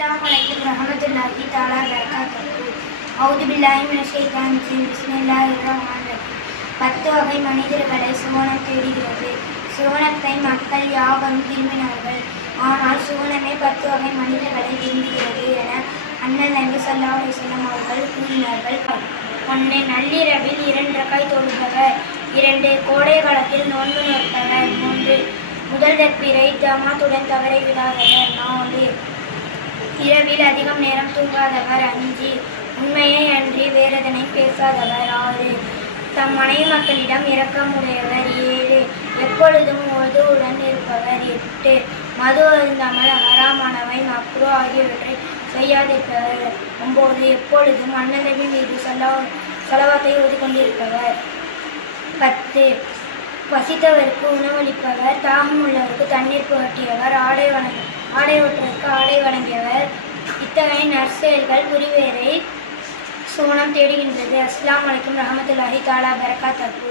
अस्सलामुअलैकुम रहमतुल्लाहि ताला बरकातहू औது பில்லாஹி மினஷ் ஷைத்தானிர் ரஜீம் பிஸ்மில்லாஹிர் ரஹ்மானிர் ரஹீம் 10 வகை மனிதர்களை சுவனம் தேடுகிறது. சுவனத்தை மக்கள் யாவரும் விரும்பினார்கள். ஆனால் சுவனமே 10 வகை மனிதர்களை விரும்புகிறது என அண்ணல் நபி ஸல்லல்லாஹு அலைஹி வஸல்லம் அவர்கள் கூறினார்கள். 1. நள்ளிரவில் 2 ரக்காய் தொழுபவர். 2. கோடை காலத்தில் நோன்பு நோற்பவர். 3. முதல் தக்பீரை ஜமாத்துடன் தவற விடாதவர். 4. இரவில் அதிகம் நேரம் தூங்காதவர். 5. உண்மையை அன்றி வேறெதனை பேசாதவர். 6. தம் மனைவி மக்களிடம் இரக்கமுடையவர். 7. எப்பொழுதும் ஒதுவுடன் இருப்பவர். 8. மது அருந்தாமல் ஹராமானவை மக்ரூ ஆகியவற்றை செய்யாதிருப்பவர். 9. எப்பொழுதும் அண்ணன் நபி மீது ஸலவாத்தை ஓதிக்கொண்டிருப்பவர். 10. பசித்தவருக்கு உணவளிப்பவர். தாகம் உள்ளவருக்கு தண்ணீர் புகட்டியவர். ஆடை ஒட்டுவதற்கு ஆடை வழங்கியவர். இத்தகைய நற்செயல்கள் புரிவேரை சுவனம் தேடுகின்றது. அஸ்ஸலாமு அலைக்கும் ரஹமத்துல்லாஹி தஆலா பரகாத்தஹு.